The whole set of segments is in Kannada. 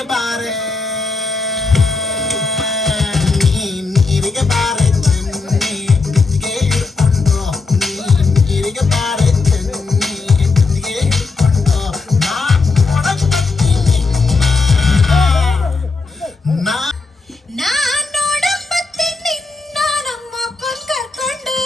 ನೀರಿಗೆ ಬಾರೆ ನೀರಿಗೆ ಬಾರೆ ಚೆನ್ನಿ ಬಿಂದಿಗೆ ಹಿಡ್ಕೊಂಡು ನೀರಿಗೆ ಬಾರೆ ಚೆನ್ನಿ ಬಿಂದಿಗೆ ಹಿಡ್ಕೊಂಡು ನಾನು ನೋಡಕ್ ಬರ್ತೀನಿ ನಾನ್ ನೋಡಕ್ ಬರ್ತೀನಿ ನಮ್ಮ ಅಪ್ಪನ್ ಕರ್ಕೊಂಡು.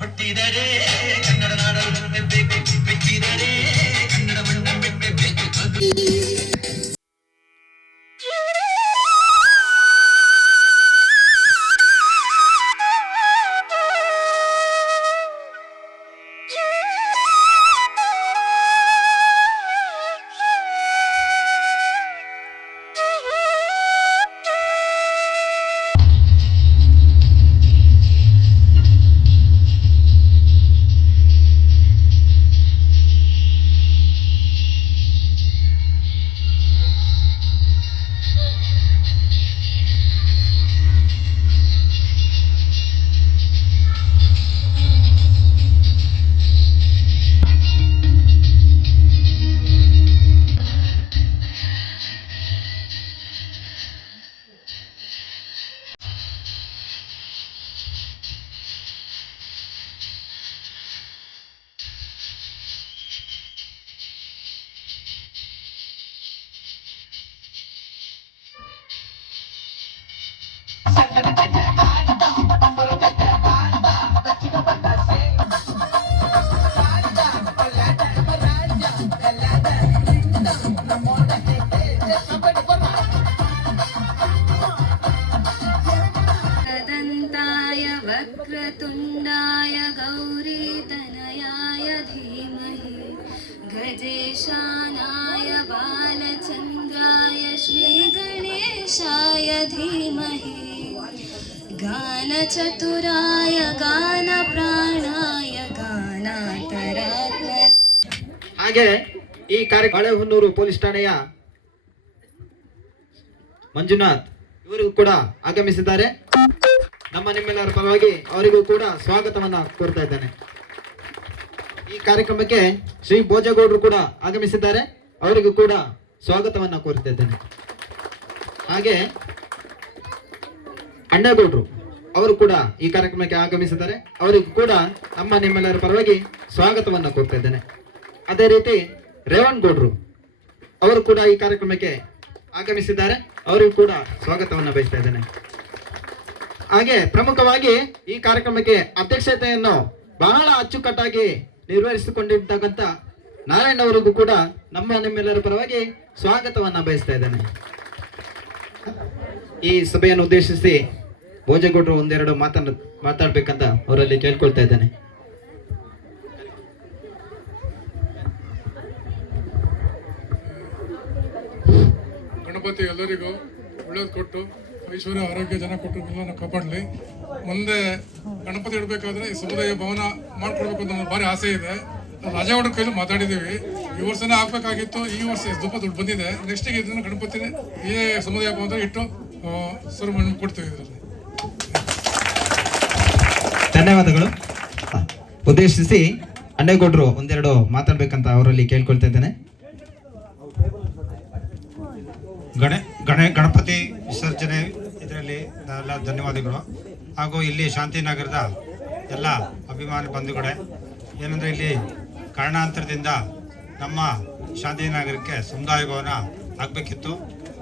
ಹುಟ್ಟಿದರೆ ಕನ್ನಡ ನಾಡಲು ಮೆಚ್ಚಬೇಕು, ಮೆಚ್ಚಿದರೆ ಕನ್ನಡ ಮಣ್ಣ ಮೆಚ್ಚಬೇಕು. ದಂತಾಯ ವಕ್ರತುಂಡಾಯ ಗೌರೀತನಯಾಯ ಧೀಮಹಿ ಗಜೇಶಾನಾಯ ಬಾಲಚಂದ್ರಾಯ ಶ್ರೀಗಣೇಶಾಯ ಧೀಮಹಿ ಗಾನಚತುರಾಯ ಗಾನಪ್ರಾಣಾಯ ಗಾನಾಂತರಾತ್ಮ. ಹಾಗೆ ಈ ಬಾಳೆಹೊನ್ನೂರು ಪೊಲೀಸ್ ಠಾಣೆಯ ಮಂಜುನಾಥ್ ಇವರಿಗೂ ಕೂಡ ಆಗಮಿಸಿದ್ದಾರೆ. ನಮ್ಮ ನಿಮ್ಮೆಲ್ಲರ ಪರವಾಗಿ ಅವರಿಗೂ ಕೂಡ ಸ್ವಾಗತವನ್ನ ಕೋರ್ತಾ ಇದ್ದೇನೆ. ಈ ಕಾರ್ಯಕ್ರಮಕ್ಕೆ ಶ್ರೀ ಭೋಜಗೌಡರು ಕೂಡ ಆಗಮಿಸಿದ್ದಾರೆ, ಅವರಿಗೂ ಕೂಡ ಸ್ವಾಗತವನ್ನ ಕೋರ್ತಾ ಇದ್ದೇನೆ. ಹಾಗೆ ಅಣ್ಣಗೌಡರು ಅವರು ಕೂಡ ಈ ಕಾರ್ಯಕ್ರಮಕ್ಕೆ ಆಗಮಿಸಿದ್ದಾರೆ, ಅವರಿಗೂ ಕೂಡ ನಮ್ಮ ನಿಮ್ಮೆಲ್ಲರ ಪರವಾಗಿ ಸ್ವಾಗತವನ್ನ ಕೋರ್ತಾ ಇದ್ದೇನೆ. ಅದೇ ರೀತಿ ರೇವಣಗೌಡರು ಅವರು ಕೂಡ ಈ ಕಾರ್ಯಕ್ರಮಕ್ಕೆ ಆಗಮಿಸಿದ್ದಾರೆ, ಅವರಿಗೂ ಕೂಡ ಸ್ವಾಗತವನ್ನ ಬಯಸ್ತಾ ಇದ್ದೇನೆ. ಹಾಗೆ ಪ್ರಮುಖವಾಗಿ ಈ ಕಾರ್ಯಕ್ರಮಕ್ಕೆ ಅಧ್ಯಕ್ಷತೆಯನ್ನು ಬಹಳ ಅಚ್ಚುಕಟ್ಟಾಗಿ ನಿರ್ವಹಿಸಿಕೊಂಡಿರ್ತಕ್ಕಂಥ ನಾರಾಯಣ್ ಅವರಿಗೂ ಕೂಡ ನಮ್ಮ ನಿಮ್ಮೆಲ್ಲರ ಪರವಾಗಿ ಸ್ವಾಗತವನ್ನ ಬಯಸ್ತಾ ಇದ್ದೇನೆ. ಈ ಸಭೆಯನ್ನು ಉದ್ದೇಶಿಸಿ ಭೋಜಗೌಡರು ಒಂದೆರಡು ಮಾತಾಡ್ಬೇಕಂತ ಅವರಲ್ಲಿ ಕೇಳ್ಕೊಳ್ತಾ ಇದ್ದೇನೆ. ಗಣಪತಿ ಎಲ್ಲರಿಗೂ ಒಳ್ಳೇದು ಕೊಟ್ಟು ಐಶ್ವರ್ಯ ಆರೋಗ್ಯ ಜನ ಕೊಟ್ಟು ಎಲ್ಲನ ಕಾಪಾಡಲಿ. ಮುಂದೆ ಗಣಪತಿ ಇಡಬೇಕಾದ್ರೆ ಈ ಸಮುದಾಯ ಭವನ ಮಾಡ್ಕೊಡ್ಬೇಕು ಅಂತ ನಮ್ಗೆ ಭಾರಿ ಆಸೆ ಇದೆ. ರಾಜೇಗೌಡರ ಕೈಲಿ ಮಾತಾಡಿದ್ದೀವಿ, ಈ ವರ್ಷನೇ ಆಗ್ಬೇಕಾಗಿತ್ತು, ಈ ವರ್ಷ ತುಂಬ ದುಡ್ಡು ಬಂದಿದೆ. ನೆಕ್ಸ್ಟಿಗೆ ಇದನ್ನು ಗಣಪತಿ ಈ ಸಮುದಾಯ ಭವನ ಇಟ್ಟು ಸರ್ವ್ ಕೊಡ್ತೀವಿ. ಇದರಲ್ಲಿ ಧನ್ಯವಾದಗಳು. ಉದ್ದೇಶಿಸಿ ಅಣ್ಣೇಗೌಡರು ಒಂದೆರಡು ಮಾತಾಡ್ಬೇಕಂತ ಅವರಲ್ಲಿ ಕೇಳ್ಕೊಳ್ತಾ ಇದ್ದೇನೆ. ಗಣಪತಿ ವಿಸರ್ಜನೆ ಇದರಲ್ಲಿ ಎಲ್ಲ ಧನ್ಯವಾದಗಳು. ಹಾಗೂ ಇಲ್ಲಿ ಶಾಂತಿನಗರದ ಎಲ್ಲ ಅಭಿಮಾನಿ ಬಂಧುಗಳೇ, ಏನಂದರೆ ಇಲ್ಲಿ ಕಾರಣಾಂತರದಿಂದ ನಮ್ಮ ಶಾಂತಿನಗರಕ್ಕೆ ಸಮುದಾಯ ಭವನ ಆಗಬೇಕಿತ್ತು,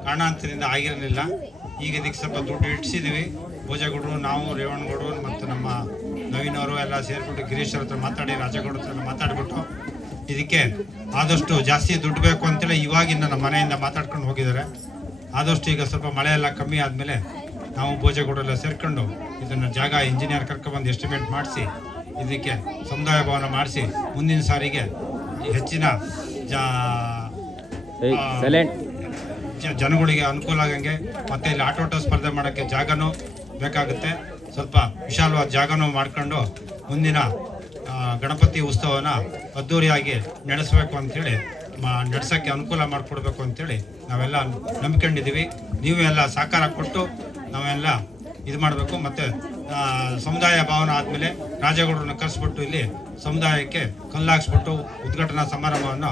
ಕಾರಣಾಂತರದಿಂದ ಆಗಿರಲಿಲ್ಲ. ಈಗ ಇದಕ್ಕೆ ಸ್ವಲ್ಪ ದುಡ್ಡು ಇಟ್ಟಿಸಿದ್ದೀವಿ. ಭೋಜಗೌಡರು, ನಾವು, ರೇವಣಗೌಡರು ಮತ್ತು ನಮ್ಮ ನವೀನ್ ಅವರು ಎಲ್ಲ ಸೇರಿಬಿಟ್ಟು ಗಿರೀಶ್ ಅವ್ರ ಹತ್ರ ಮಾತಾಡಿ, ರಾಜೇಗೌಡ ಹತ್ರ ಮಾತಾಡಿಬಿಟ್ಟು ಇದಕ್ಕೆ ಆದಷ್ಟು ಜಾಸ್ತಿ ದುಡ್ಡು ಬೇಕು ಅಂತೇಳಿ ಇವಾಗಿನ ನಮ್ಮ ಮನೆಯಿಂದ ಮಾತಾಡ್ಕೊಂಡು ಹೋಗಿದ್ದಾರೆ. ಆದಷ್ಟು ಈಗ ಸ್ವಲ್ಪ ಮಳೆ ಎಲ್ಲ ಕಮ್ಮಿ ಆದಮೇಲೆ ನಾವು ಭೋಜಗೌಡರೆಲ್ಲ ಸೇರ್ಕೊಂಡು ಇದನ್ನು ಜಾಗ ಇಂಜಿನಿಯರ್ ಕರ್ಕೊಬಂದು ಎಸ್ಟಿಮೇಟ್ ಮಾಡಿಸಿ ಇದಕ್ಕೆ ಸಮುದಾಯ ಭವನ ಮಾಡಿಸಿ ಮುಂದಿನ ಸಾರಿಗೆ ಹೆಚ್ಚಿನ ಜನಗಳಿಗೆ ಅನುಕೂಲ ಆಗಂಗೆ, ಮತ್ತು ಇಲ್ಲಿ ಆಟೋಟ ಸ್ಪರ್ಧೆ ಮಾಡೋಕ್ಕೆ ಜಾಗನೂ ಬೇಕಾಗುತ್ತೆ. ಸ್ವಲ್ಪ ವಿಶಾಲವಾದ ಜಾಗನೂ ಮಾಡ್ಕೊಂಡು ಮುಂದಿನ ಗಣಪತಿ ಉತ್ಸವನ ಅದ್ಧೂರಿಯಾಗಿ ನಡೆಸಬೇಕು ಅಂಥೇಳಿ ನಡೆಸೋಕ್ಕೆ ಅನುಕೂಲ ಮಾಡಿಕೊಡ್ಬೇಕು ಅಂತೇಳಿ ನಾವೆಲ್ಲ ನಂಬ್ಕೊಂಡಿದ್ದೀವಿ. ನೀವು ಎಲ್ಲ ಸಹಕಾರ ಕೊಟ್ಟು ನಾವೆಲ್ಲ ಇದು ಮಾಡಬೇಕು. ಮತ್ತು ಸಮುದಾಯ ಭವನ ಆದಮೇಲೆ ರಾಜೇಗೌಡರನ್ನ ಕರೆಸ್ಬಿಟ್ಟು ಇಲ್ಲಿ ಸಮುದಾಯಕ್ಕೆ ಕಲ್ಲಾಕ್ಸ್ಬಿಟ್ಟು ಉದ್ಘಾಟನಾ ಸಮಾರಂಭವನ್ನು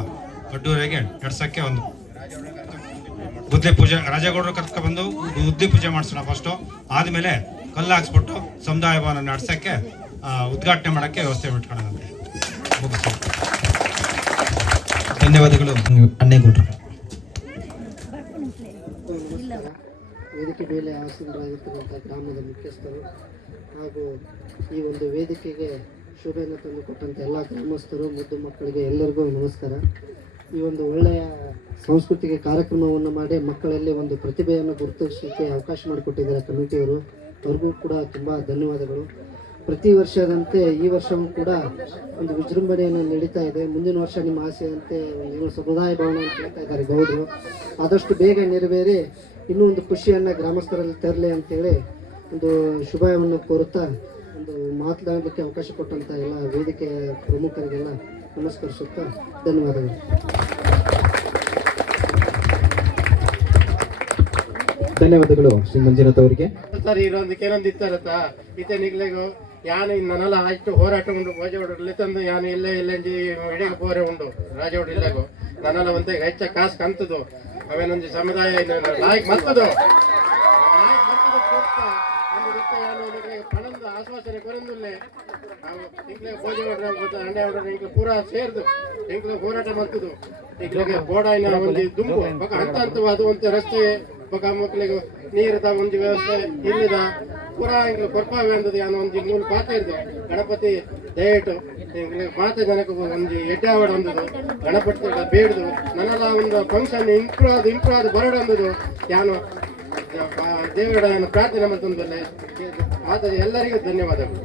ಅಡ್ಡೂರಿಗೆ ನಡೆಸೋಕ್ಕೆ ಒಂದು ಗುದ್ದೆ ಪೂಜೆ ರಾಜೇಗೌಡರು ಕರ್ಕೊಬಂದು ಗುದ್ದೆ ಪೂಜೆ ಮಾಡಿಸೋಣ ಫಸ್ಟು. ಆದಮೇಲೆ ಕಲ್ಲು ಹಾಕ್ಸ್ಬಿಟ್ಟು ಸಮುದಾಯ ಭವನ ನಡೆಸೋಕ್ಕೆ ಉದ್ಘಾಟನೆ ಮಾಡೋಕ್ಕೆ ವ್ಯವಸ್ಥೆ ಬಿಟ್ಕೊಳ್ಳೋದಂತೆ. ಮುಗಿಸಿ. ಧನ್ಯವಾದಗಳು ಅನ್ನೇಗೌಡರು. ವೇದಿಕೆ ಮೇಲೆ ಆಸೀನರಾಗಿರ್ತಕ್ಕಂಥ ಗ್ರಾಮದ ಮುಖ್ಯಸ್ಥರು ಹಾಗೂ ಈ ಒಂದು ವೇದಿಕೆಗೆ ಶೋಭೆಯನ್ನು ತಂದುಕೊಟ್ಟಂಥ ಎಲ್ಲ ಗ್ರಾಮಸ್ಥರು, ಮುದ್ದು ಮಕ್ಕಳಿಗೆ ಎಲ್ಲರಿಗೂ ನಮಸ್ಕಾರ. ಈ ಒಂದು ಒಳ್ಳೆಯ ಸಾಂಸ್ಕೃತಿಕ ಕಾರ್ಯಕ್ರಮವನ್ನು ಮಾಡಿ ಮಕ್ಕಳಲ್ಲಿ ಒಂದು ಪ್ರತಿಭೆಯನ್ನು ಗುರುತಿಸಲಿಕ್ಕೆ ಅವಕಾಶ ಮಾಡಿಕೊಟ್ಟಿದ್ದಾರೆ ಕಮಿಟಿಯವರು. ಅವ್ರಿಗೂ ಕೂಡ ತುಂಬ ಧನ್ಯವಾದಗಳು. ಪ್ರತಿ ವರ್ಷದಂತೆ ಈ ವರ್ಷವೂ ಕೂಡ ಒಂದು ವಿಜೃಂಭಣೆಯನ್ನು ನಡೀತಾ ಇದೆ. ಮುಂದಿನ ವರ್ಷ ನಿಮ್ಮ ಆಸೆಯಂತೆ ಒಂದು ಸಮುದಾಯ ಭವನ ಅಂತ ಹೇಳ್ತಾ ಇದ್ದಾರೆ ಗೌಡರು. ಆದಷ್ಟು ಬೇಗ ನೆರವೇರಿ ಇನ್ನೂ ಒಂದು ಖುಷಿಯನ್ನು ಗ್ರಾಮಸ್ಥರಲ್ಲಿ ತರಲಿ ಅಂತೇಳಿ ಒಂದು ಶುಭವನ್ನು ಕೋರುತ್ತಾ ಒಂದು ಮಾತನಾಡಲಿಕ್ಕೆ ಅವಕಾಶ ಕೊಟ್ಟಂಥ ಎಲ್ಲ ವೇದಿಕೆಯ ಪ್ರಮುಖರಿಗೆಲ್ಲ ನಮಸ್ಕರಿಸುತ್ತಾ ಧನ್ಯವಾದಗಳು. ಧನ್ಯವಾದಗಳು ಶ್ರೀ ಮಂಜುನಾಥ್ ಅವರಿಗೆ. ಸರ್ ಇರೊಂದಕ್ಕೆ ಏನೊಂದು ಇತ್ತಾರತ್ತ ಈತ ನಿಗ್ಲೆಗು ಯಾನು ನನ್ನೆಲ್ಲ ಅಷ್ಟು ಹೋರಾಟ ಉಂಡು ಭೋಜೋಡ್ರಲ್ಲಿ ತಂದು ಯಾನು ಇಲ್ಲೇ ಇಲ್ಲಂಜಿ ಎಡೆಗೆ ಪೋರೆ ಉಂಡು ರಾಜೋಡ್ ಇಲ್ಲಗು ನನ್ನೆಲ್ಲ ಒಂದೇ ಹೆಚ್ಚ ಕಾಸು ಕಂತದು ಅವೇನೊಂದು ಸಮುದಾಯ ಲಾಯ್ಕ್ ಮತ್ತದು ಪಣಂದು ಆಶ್ವಾಸನೆ ಕೊರಂದುಲ್ಲೇ ನಾವು ಇಂಕ್ಲೆ ಭೋಜೋಡ್ರ ಅಂಡೆ ಹೊಡ್ರ ಇಂಕ್ಲೆ ಪೂರಾ ಸೇರ್ದು ಇಂಕ್ಲೆ ಹೋರಾಟ ಮಾಡ್ತದು ಇಂಕ್ಲೆಗೆ ಬೋಡಾಯಿನ ಒಂದು ದುಂಬು ಬಕ ಹಂತ ಹಂತವಾದ ಒಂದು ರಸ್ತೆ ಬಕ ಮಕ್ಕಳಿಗೆ ನೀರದ ಒಂದು ವ್ಯವಸ್ಥೆ ಇಲ್ಲದ ಪೂರಾ ಇಂಗ್ಲು ಕೊರ್ಪಾವೆ ಅಂದದು ಯಾನು ಒಂದು ಮೂಲ ಪಾತ್ರ ಇರ್ದು ಗಣಪತಿ ದಯವಿಟ್ಟು ಮಾತೆ ಜನಕ್ಕೆ ಒಂದು ಎಡ್ಡಾವಡ ಅಂದದು ಗಣಪತಿ ಬೇಡ್ದು ನನ್ನೆಲ್ಲ ಒಂದು ಫಂಕ್ಷನ್ ಇಂಪ್ರೂವ್ ಆದ ಬರೋಡು ಅಂದದು ಯಾನು ದೇವರ ಪ್ರಾರ್ಥನೆ ಮತ್ತೊಂದಲ್ಲೇ ಆದರೆ ಎಲ್ಲರಿಗೂ ಧನ್ಯವಾದಗಳು.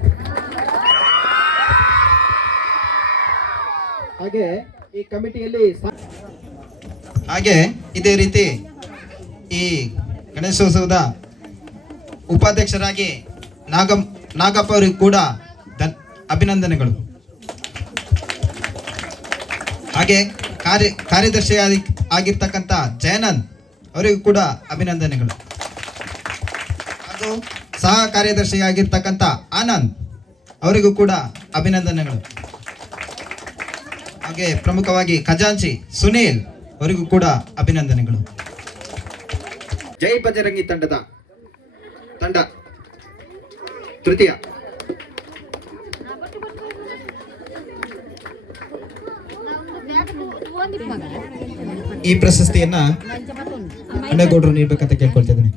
ಹಾಗೆ ಈ ಕಮಿಟಿಯಲ್ಲಿ ಹಾಗೆ ಇದೇ ರೀತಿ ಈ ಗಣೇಶೋತ್ಸವದ ಉಪಾಧ್ಯಕ್ಷರಾಗಿ ನಾಗಪ್ಪ ಅವರಿಗೂ ಕೂಡ ಅಭಿನಂದನೆಗಳು. ಹಾಗೆ ಕಾರ್ಯದರ್ಶಿ ಆಗಿರ್ತಕ್ಕಂಥ ಜಯನಂದ್ ಅವರಿಗೂ ಕೂಡ ಅಭಿನಂದನೆಗಳು. ಹಾಗೂ ಸಹ ಕಾರ್ಯದರ್ಶಿ ಆಗಿರ್ತಕ್ಕಂಥ ಆನಂದ್ ಅವರಿಗೂ ಕೂಡ ಅಭಿನಂದನೆಗಳು. ಹಾಗೆ ಪ್ರಮುಖವಾಗಿ ಖಜಾಂಚಿ ಸುನೀಲ್ ಅವರಿಗೂ ಕೂಡ ಅಭಿನಂದನೆಗಳು. ಜೈ ಬಜರಂಗಿ ತಂಡ ತೃತೀಯ. ಈ ಪ್ರಶಸ್ತಿಯನ್ನ ಅನ್ನೇಗೌಡರು ನೀಡಬೇಕಂತ ಕೇಳ್ಕೊಳ್ತಿದ್ದೀನಿ.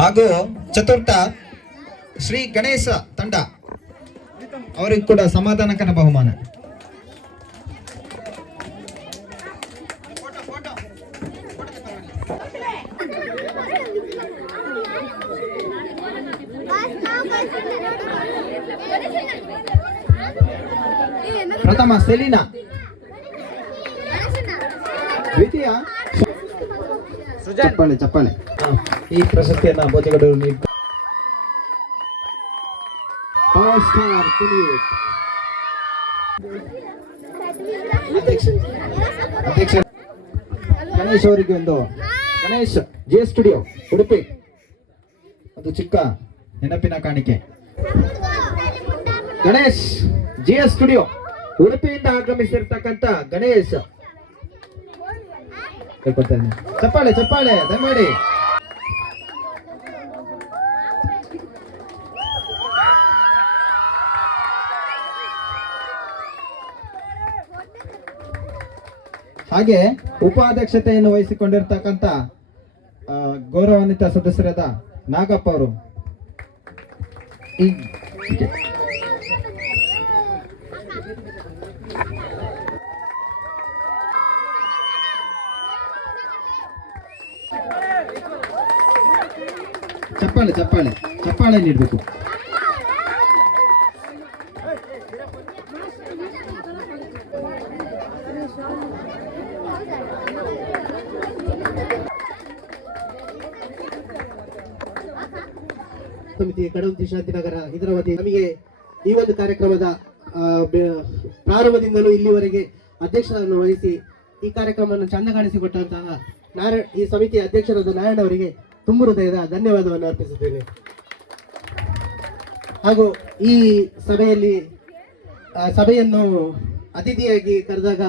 ಹಾಗೂ ಚತುರ್ಥ ಶ್ರೀ ಗಣೇಶ ತಂಡ ಅವರಿಗೂ ಕೂಡ ಸಮಾಧಾನಕರ ಬಹುಮಾನ. ಪ್ರಥಮ ಸೆಲಿನಾ, ದ್ವಿತೀಯ ಚಪ್ಪಾಳೆ. ಈ ಪ್ರಶಸ್ತಿಯನ್ನ ಭೋಜಗೌಡರು ನೀಡ್ತಾರೆ. ಅಧ್ಯಕ್ಷ ಗಣೇಶ್ ಅವರಿಗೆ ಒಂದು ಗಣೇಶ್ ಜೆ ಸ್ಟುಡಿಯೋ ಉಡುಪಿ ಒಂದು ಚಿಕ್ಕ ನೆನಪಿನ ಕಾಣಿಕೆ. ಗಣೇಶ್ ಜೆ ಸ್ಟುಡಿಯೋ ಉಡುಪಿಯಿಂದ ಆಗಮಿಸಿರ್ತಕ್ಕಂಥ ಗಣೇಶ್ ಹೇಳ್ಕೊಡ್ತೇನೆ. ಚಪ್ಪಾಳೆ ದಯಮಾಡಿ. ಹಾಗೆ ಉಪಾಧ್ಯಕ್ಷತೆಯನ್ನು ವಹಿಸಿಕೊಂಡಿರ್ತಕ್ಕಂಥ ಗೌರವಾನ್ವಿತ ಸದಸ್ಯರಾದ ನಾಗಪ್ಪ ಅವರು ಚಪ್ಪಾಳೆ ನೀಡಬೇಕು. ಸಮಿತಿ ಕಡವಂತಿ ಶಾಂತಿನಗರ ಇದರ ವತಿ ನಮಗೆ ಈ ಒಂದು ಕಾರ್ಯಕ್ರಮದ ಪ್ರಾರಂಭದಿಂದಲೂ ಇಲ್ಲಿವರೆಗೆ ಅಧ್ಯಕ್ಷರನ್ನು ವಹಿಸಿ ಈ ಕಾರ್ಯಕ್ರಮವನ್ನು ಚಂದ ಕಾಣಿಸಿಕೊಟ್ಟಂತಹ ಈ ಸಮಿತಿಯ ಅಧ್ಯಕ್ಷರಾದ ನಾರಾಯಣ ಅವರಿಗೆ ತುಂಬ ಹೃದಯದ ಧನ್ಯವಾದವನ್ನು ಅರ್ಪಿಸುತ್ತೇನೆ. ಹಾಗೂ ಈ ಸಭೆಯನ್ನು ಅತಿಥಿಯಾಗಿ ಕರೆದಾಗ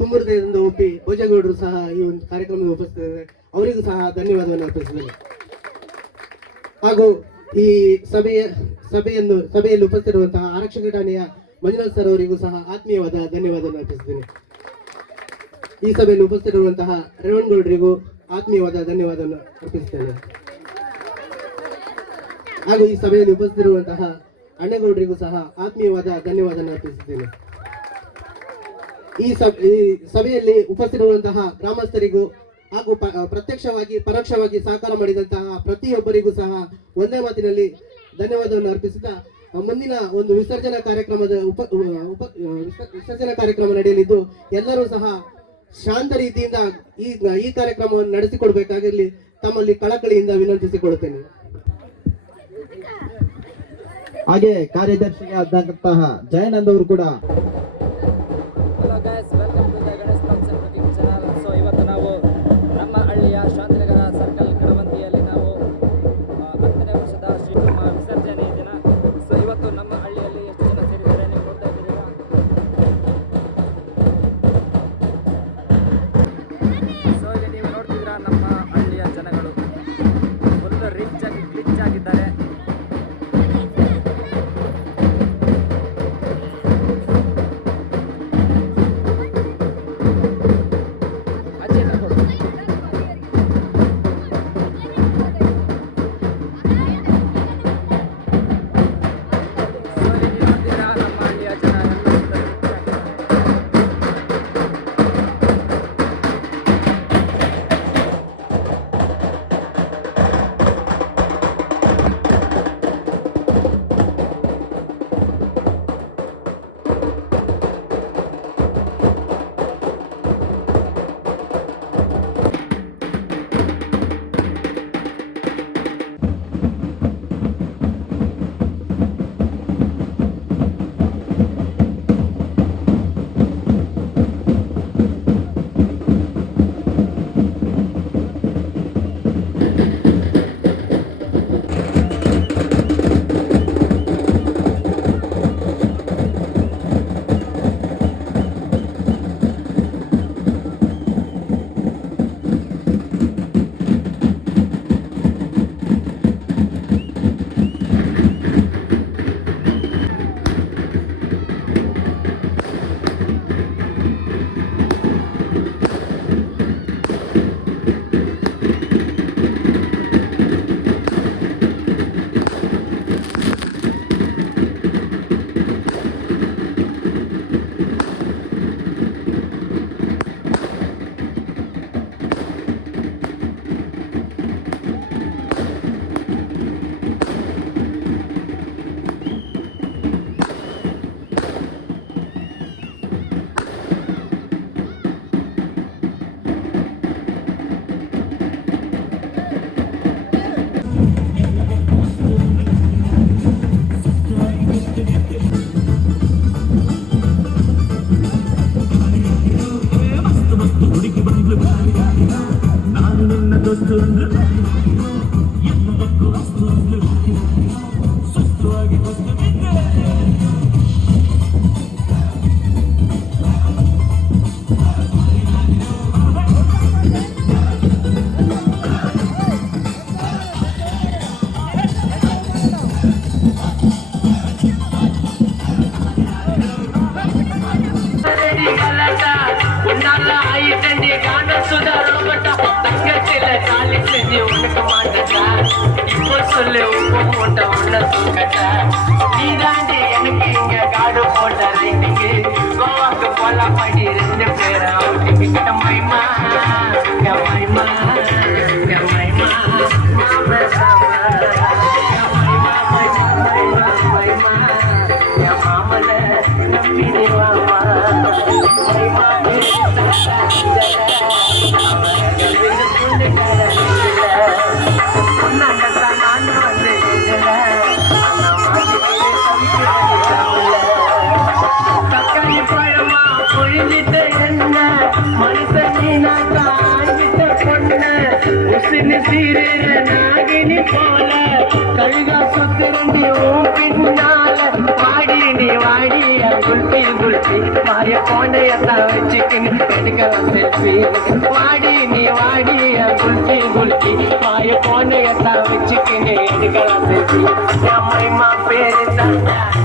ತುಂಬ ಹೃದಯದಿಂದ ಒಪ್ಪಿ ಭೋಜಗೌಡರು ಸಹ ಈ ಒಂದು ಕಾರ್ಯಕ್ರಮದಲ್ಲಿ ಉಪಸ್ಥಿತರಿದ್ದಾರೆ, ಅವರಿಗೂ ಸಹ ಧನ್ಯವಾದವನ್ನು ಅರ್ಪಿಸುತ್ತೇನೆ. ಹಾಗೂ ಈ ಸಭೆಯಲ್ಲಿ ಉಪಸ್ಥಿತಿರುವಂತಹ ಆರಕ್ಷಕ ಠಾಣೆಯ ಮಂಜುನಾಥ್ ಸರ್ ಅವರಿಗೂ ಸಹ ಆತ್ಮೀಯವಾದ ಧನ್ಯವಾದವನ್ನು ಅರ್ಪಿಸುತ್ತೇನೆ. ಈ ಸಭೆಯಲ್ಲಿ ಉಪಸ್ಥಿತಿರುವಂತಹ ರೇವಣಗೌಡರಿಗೂ ಆತ್ಮೀಯವಾದ ಧನ್ಯವಾದವನ್ನು ಅರ್ಪಿಸುತ್ತೇನೆ. ಹಾಗೂ ಈ ಸಭೆಯಲ್ಲಿ ಉಪಸ್ಥಿತಿರುವಂತಹ ಅಣ್ಣಗೌಡರಿಗೂ ಸಹ ಆತ್ಮೀಯವಾದ ಧನ್ಯವಾದವನ್ನು ಅರ್ಪಿಸುತ್ತೇನೆ. ಈ ಸಭೆಯಲ್ಲಿ ಉಪಸ್ಥಿತಿರುವಂತಹ ಗ್ರಾಮಸ್ಥರಿಗೂ ಹಾಗೂ ಪ್ರತ್ಯಕ್ಷವಾಗಿ ಪರೋಕ್ಷವಾಗಿ ಸಹಕಾರ ಮಾಡಿದಂತಹ ಪ್ರತಿಯೊಬ್ಬರಿಗೂ ಸಹ ಒಂದೇ ಮಾತಿನಲ್ಲಿ ಧನ್ಯವಾದವನ್ನು ಅರ್ಪಿಸುತ್ತಾ ಮುಂದಿನ ಒಂದು ವಿಸರ್ಜನಾ ಕಾರ್ಯಕ್ರಮ ನಡೆಯಲಿದ್ದು ಎಲ್ಲರೂ ಸಹ ಶಾಂತ ರೀತಿಯಿಂದ ಈ ಕಾರ್ಯಕ್ರಮವನ್ನು ನಡೆಸಿಕೊಡ್ಬೇಕಾಗಿರಲಿ ತಮ್ಮಲ್ಲಿ ಕಳಕಳಿಯಿಂದ ವಿನಂತಿಸಿಕೊಳ್ಳುತ್ತೇನೆ. ಹಾಗೆ ಕಾರ್ಯದರ್ಶಿಯಾದಂತಹ ಜಯನಂದ್ ಅವರು ಕೂಡ ಇವತ್ತು ನಾವು ನಮ್ಮ ಹಳ್ಳಿಯ ಶಾಂತಿನಗರ ಸರ್ಕಲ್ ಕಡವಂತಿಯಲ್ಲಿ ನಾವು 10ನೇ ವರ್ಷದ ಶ್ರೀರಾಮ ವಿಸರ್ಜನೆ ದಿನ. ಸೊ ಇವತ್ತು ನಮ್ಮ ಹಳ್ಳಿಯಲ್ಲಿ ಎಷ್ಟು ಜನ ಸೇರಿದ್ದಾರೆ ನೀವು ನೋಡ್ತಾ ಇದ್ದೀರಾ. ಸೊ ಈಗ ನೀವು ನೋಡ್ತಿದ್ದೀರಾ ನಮ್ಮ ಹಳ್ಳಿಯ ಜನಗಳು ಫುಲ್ ರಿಚ್ ಆಗಿದ್ದಾರೆ. சொல்லு உப்பு மூட்டை உள்ள தூக்கட்ட நீதாண்டி எனக்கு இங்க காடு போட்ட ரைட்டுக்கு கோவாக்கு போலாம் பாடி 2 பேரை அவுட்டுக்கு கிட்ட மைமா மைமா மைமா மாமல நம்பினி மாமா நான் வந்து நாகினி போல கழுகா சுத்திரண்டி பின்னால வாடி நீ வாடிய குல்பி குல்பி மாய கோண்டையத்தான் வச்சுக்கின்னு எடுக்கலாம் செல்ஃபி வாடி நீ வாடிய குல்பி குல்பி மாய கோண்டையத்தான் வச்சுக்கின்னு எடுக்கலாம் செல்ஃபி அம்மைமா பேரு தான்